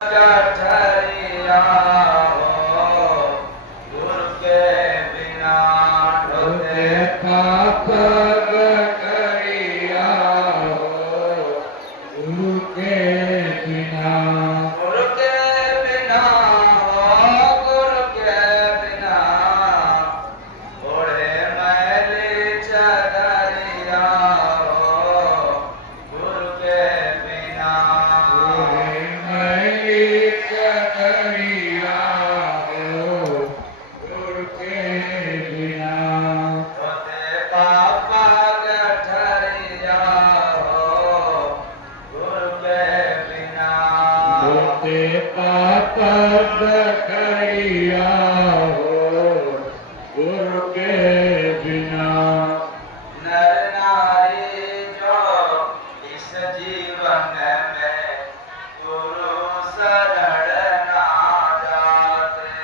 गठरिया हो गुरु के बिना ढोते पाप गठरिया हो गुरु के बिना गुरु के बिना हो गुरु के बिना ओढ़े मैली चदरिया हो गुरु के बिना चदरिया हो गुरु के बिना ढोते पाप गठरिया हो गुरु के बिना धोते पाप गठरिया हो गुरु के बिना नर नारी जो इस जीवन में गुरु शरण ना जाते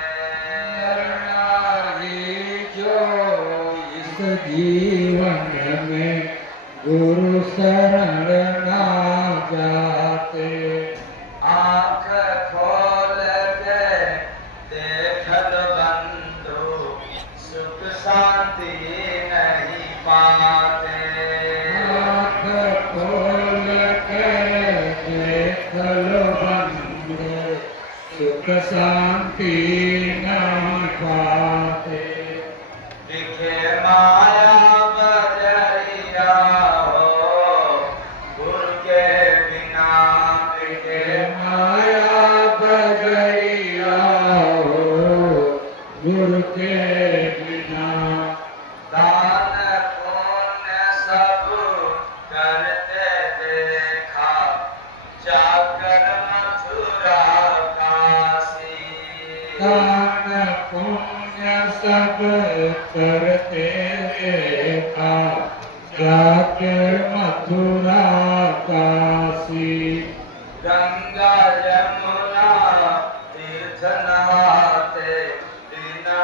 नारी जो इस जीवन में गुरु शरण ना जाते आँख खोल के देख लो बंधु सुख शांति नहीं पाते आँख खोल के देख लो बंधु सुख शांति नहीं पाते दिखे माया बजरिया हो गुरु के बिना दिखे माया बजरिया हो गुरु के बिना दान पुण्य सब करते देखा जाकर मथुरा काशी दान पुण्य सब करते देखा जाके मथुरा काशी गंगा यमुना तीर्थ नहाते बिना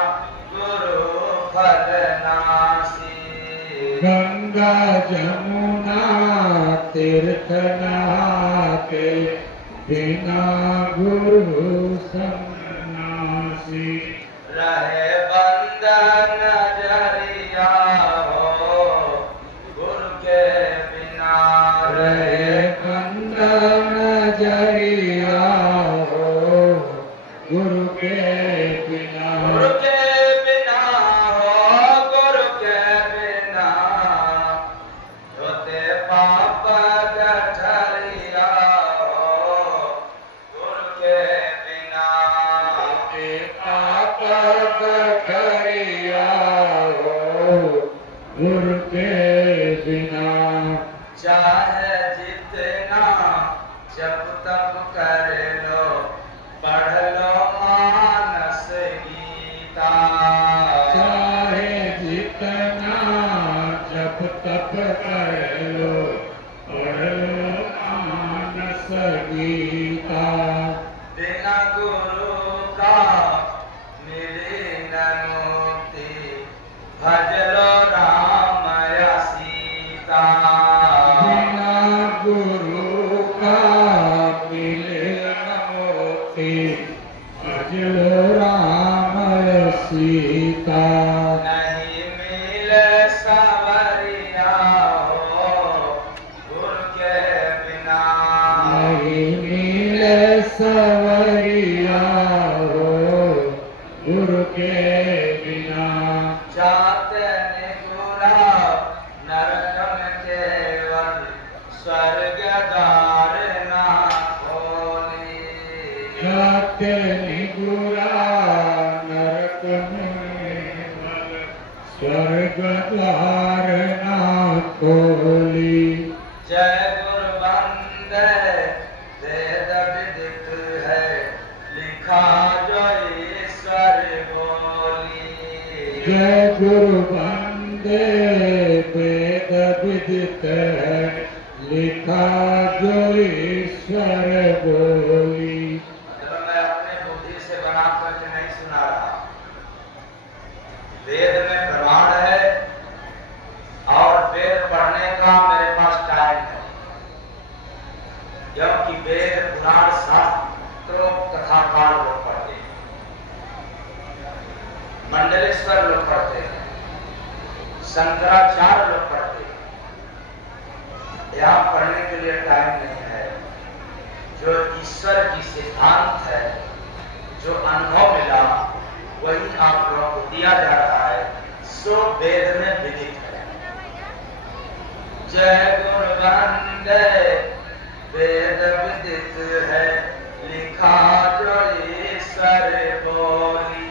गुरु फल नासी गंगा जमुना तीर्थ नहाते बिना गुरु सन्यासी रहे बंधन नजरिया हो गुरु के बिना रहे बंधन जरिया हो गुरु के बिना गुरु के बिना हो गुरु के बिना धोते पाप गठरिया हो गुरु के बिना पाप गठरिया हो गुरु के बिना चाहे जितना जप तप कर लो पढ़ लो मानस गीता चाहे जितना जप तप कर लो पढ़ लो मानस गीता बिना गुरु का मिली न मुक्ति भज लो राम या सीता बिना गुरु का मिले न मोती भजलो राम सीता नहीं मिले सवरिया हो गुरु के बिना नहीं मिले सवरिया हो गुरु के बिना जाते निगुरा नरक में केवल स्वर्ग द्वार ना खोली जाते निगुरा नरक में स्वर्ग द्वार ना खोली जय गुरु बंदे वेद विदित है लिखा जो ईश्वर बोली जय गुरु बंदे वेद विदित है लिखा जो ईश्वर बोली मतलब मैं अपने बुद्धि से बना करके नहीं सुना रहा वेद में प्रमाण है और वेद पढ़ने का मेरे पास टाइम है क्योंकि वेद पुराण शास्त्रों शंकराचार्य लोग पढ़ते हैं। यहाँ पढ़ने के लिए टाइम नहीं है। जो ईश्वर की सिद्धांत है, जो अनुभव मिला, वही आप लोगों को दिया जा रहा है, सो वेद में विदित है। जय गुरु वंदे वेद विदित है, लिखा जो ईश्वर बोली।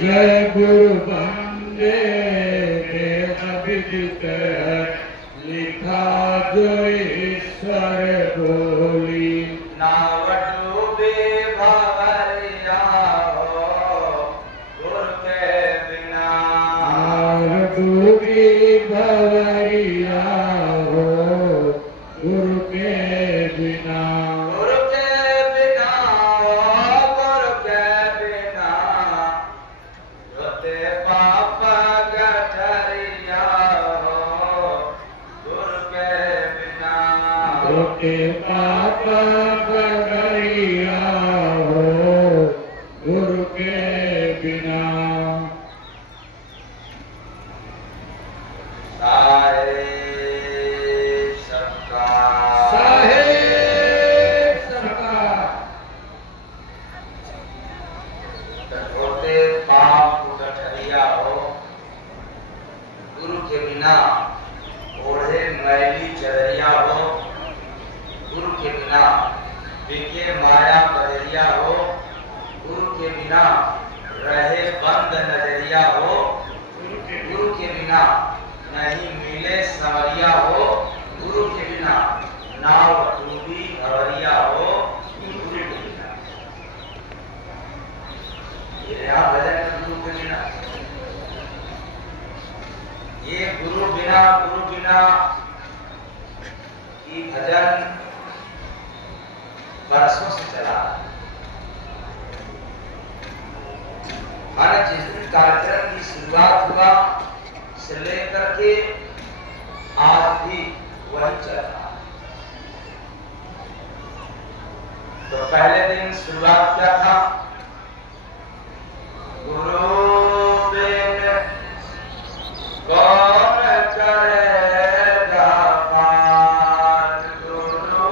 जय गुरु वंदे वेद विदित है, लिखा जो ईश्वर बोली। नाव डूबे भंवरिया हो, गुरु के बिना। नाव डूबी भंवरिया हो, गुरु के बिना। गुरु के बिना, गुरु के बिना, रोते पाप गठरिया हो, गुरु के बिना। रोके पाप गठरिया हो, गुरु के बिना। साहेब सरकार, साहेब सरकार। रोते पाप गठरिया हो, गुरु के बिना। ओढ़े मैली चदरिया हो, गुरु के बिना। बिके माया बदरिया हो, गुरु के बिना। रहे बंद नजरिया हो, गुरु के बिना। नहीं मिले संवरिया हो, गुरु के बिना। नाव डूबी भंवरिया हो, गुरु के बिना। ये यहाँ भजन है गुरु के बिना। ये गुरु बिना की भजन वर्षों से चला। मैंने जिस दिन कार्यक्रम की शुरुआत हुआ से लेकर के आज भी वही चल रहा। तो पहले दिन शुरुआत क्या था? गुरु बिन कौन करेगा पार, गुरु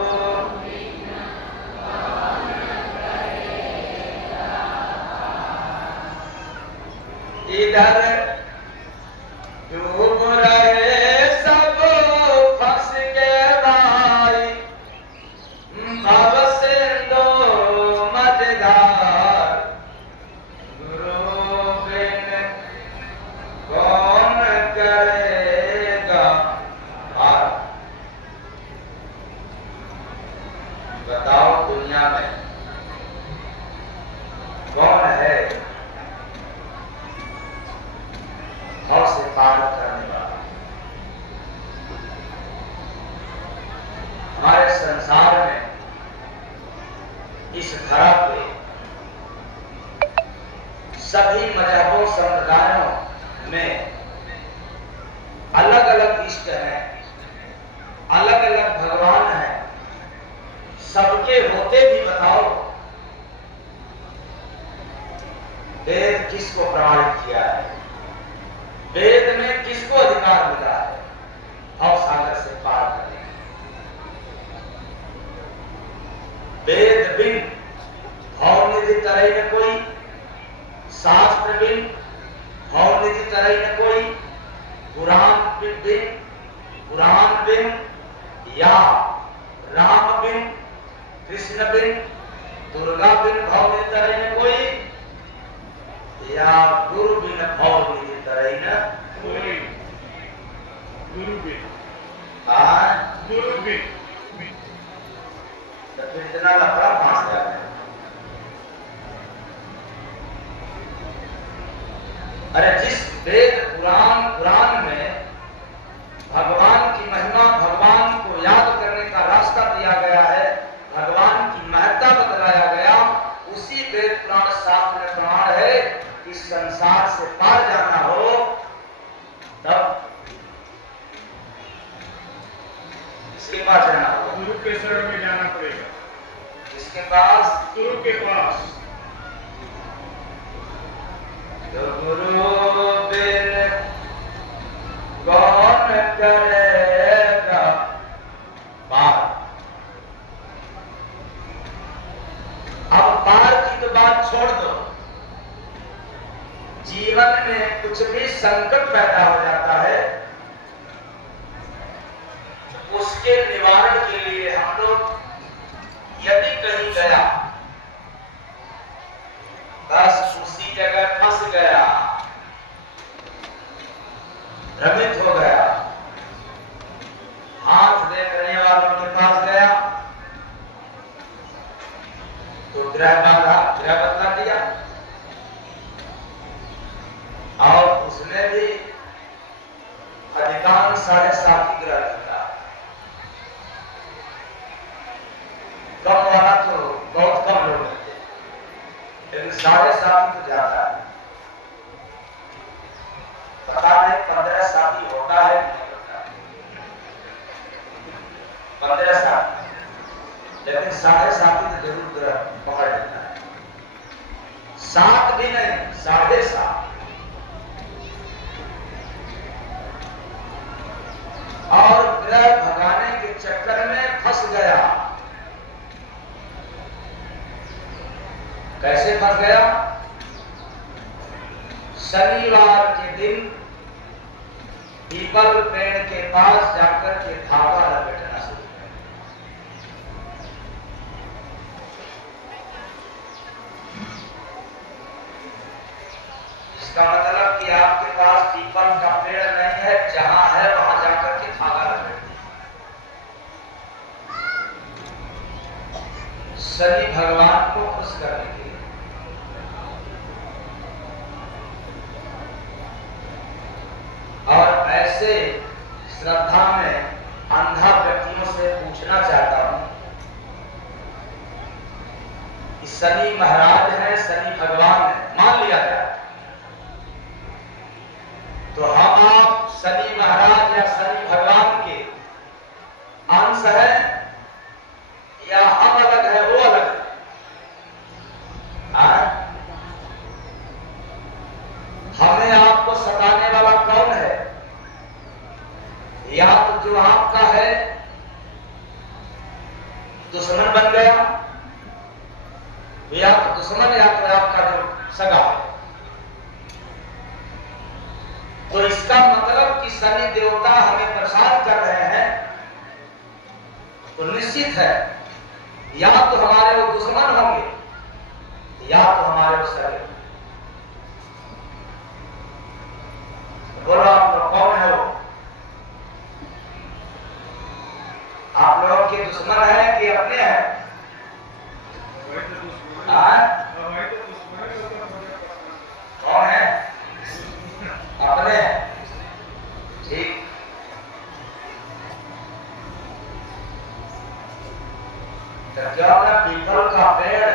इधर डूब रहे सब फंस के भाई, भव सिंधु मझधार। गुरु बिन कौन करेगा पार। बताओ दुनिया में कौन है भाव से पार करने वाला? हमारे संसार में, इस धरा पे सभी मजहबों संप्रदायों में अलग अलग इष्ट हैं, अलग अलग भगवान हैं। सबके होते भी बताओ वेद किसको प्रमाणित किया है? वेद में किसको अधिकार मिला है भव सागर से पार करने? वेद बिन भव निधि तरई न कोई, शास्त्र बिन भव निधि तरई न कोई, पुराण बिन या राम बिन, कृष्ण बिन, दुर्गा बिन भव निधि तरई न कोई, या गुरु बिन भव निधि तरई न कोई। गुरु बिन, गुरु बिन। तो फिर इतना लफड़ा कहां से आ गया? अरे जिस वेद पुराण में भगवान की महिमा, भगवान को याद करने का रास्ता दिया गया है, भगवान की महत्ता बतलाया गया, उसी वेद पुराण शास्त्र में प्रमाण है कि संसार से पार जाना हो तब इसके पास जाना हो। गुरु के शरण में जाना पड़ेगा। इसके पास, गुरु के पास। जो गुरु बिन और छोड़ दो। जीवन में कुछ भी संकट पैदा हो जाता है, उसके निवारण के लिए हम लोग यदि कहीं गया, बस उसी जगह फंस गया, भ्रमित हो गया, हाथ देखने वालों के पास गया तो ग्रह बदला दिया, और उसमें भी अधिकांश 7.5 ग्रह था। कम वाला तो बहुत कम लोग मिलते, लेकिन 7.5 तो ज्यादा है। पता नहीं 15 साथी होता है नहीं होता, 15 साथी, लेकिन 7.5 तो जरूर ग्रह पकड़ लेता है। 7 भी नहीं, 7.5। और ग्रह भगाने के चक्कर में फंस गया। कैसे फंस गया? शनिवार के दिन पीपल पेड़ के पास जाकर के धागा लपेटना शुरू किया। इसका मतलब कि आपके पास पीपल का पेड़ नहीं है, जहां है वहां जाकर के धागा लपेट दिया। शनि भगवान को खुश करने के लिए। और ऐसे श्रद्धा में अंधा व्यक्तियों से पूछना चाहता हूं कि शनि महाराज है, शनि भगवान है, मान लिया जाए तो हम आप शनि महाराज या शनि भगवान के अंश है या हम अलग है वो अलग है? हमें आपको सताने वाला कौन है? या तो जो आपका है दुश्मन बन गया, या तो दुश्मन या तो आपका जो सगा है। तो इसका मतलब कि शनि देवता हमें परेशान कर रहे हैं, तो निश्चित है या तो हमारे वो दुश्मन होंगे या तो हमारे वो सगे। बोलो आप लोग कौन है वो? आप लोगों के दुश्मन है कि अपने हैं? कौन है? अपने हैं। ठीक। तो क्या ना पीपल का पेड़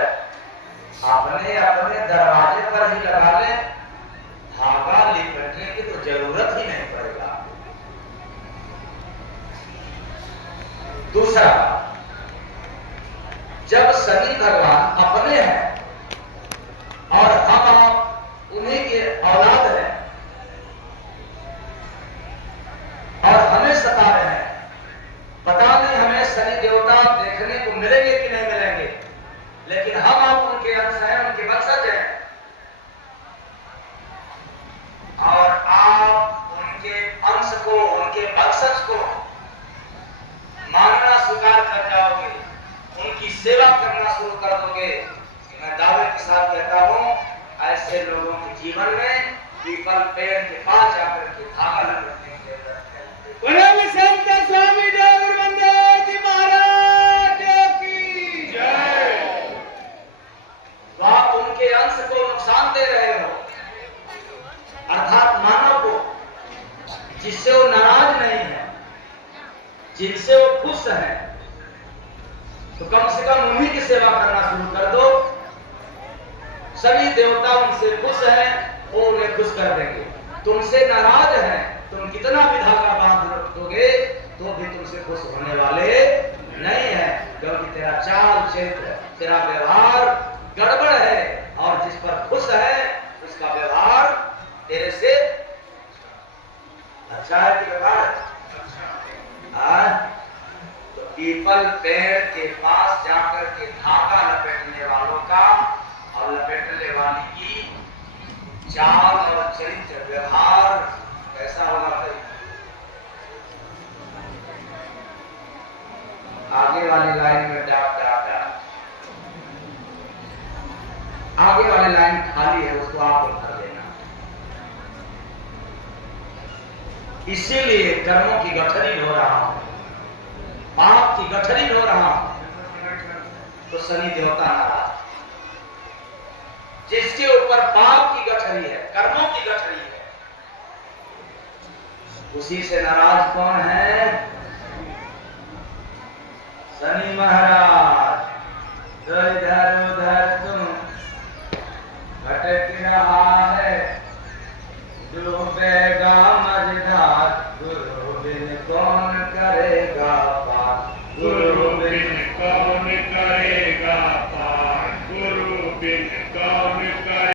अपने अपने दरवाजे पर ही लगा ले, धागा लिपटने की तो जरूरत ही नहीं पड़ेगा। दूसरा, जब शनि भगवान अपने हैं और हम आप उन्हीं के औलाद हैं और हमें सता रहे हैं, पता नहीं हमें शनि देवता देखने को मिलेंगे कि नहीं मिलेंगे, लेकिन हम आप उनके अंश हैं, उनके वंशज हैं, और आप उनके अंश को, उनके वंशज को मानना स्वीकार कर जाओगे, उनकी सेवा करना शुरू कर दोगे। मैं दावे के साथ कहता हूं, ऐसे लोगों के जीवन में पीपल पेड़ के पास जाकर के धागा लपेटने की जरूरत है। संत स्वामी देवरमंदर जी महाराज की जय। तो आप उनके अंश को नुकसान दे रहे हो, अर्थात मानव को, जिससे वो नाराज नहीं है, जिनसे वो खुश हैं, तो कम से कम उन्हीं की सेवा करना शुरू कर दो। सभी देवता उनसे खुश हैं, वो उन्हें खुश कर देंगे। तुमसे नाराज हैं, तुम कितना भी धागा बांध दोगे तो भी तुमसे खुश होने वाले नहीं है, क्योंकि तेरा चाल चरित्र, तेरा व्यवहार गड़बड़ है, और जिस पर खुश है उसका व्यवहार तेरे से अच्छा है कि व्यवहार है? तो पीपल पेड़ के पास जाकर के धागा लपेटने वालों का और लपेट चाल और चरित्र व्यवहार कैसा होना चाहिए। आगे वाली लाइन में डाक आगे वाली लाइन खाली है, उसको आप भर देना। इसीलिए कर्मों की गठरी ढो रहा हूं, पाप की गठरी ढो रहा हूं, तो शनि देवता नाराज। जिसके ऊपर पाप की गठरी है, कर्मों की गठरी है, उसी से नाराज कौन है? शनि महाराज। तो इधर उधर तुम भटक रहा है, डूबेगा मझधार, गुरु बिन कौन करेगा पार, गुरु बिन कौन करेगा पार, गुरु बिन कौन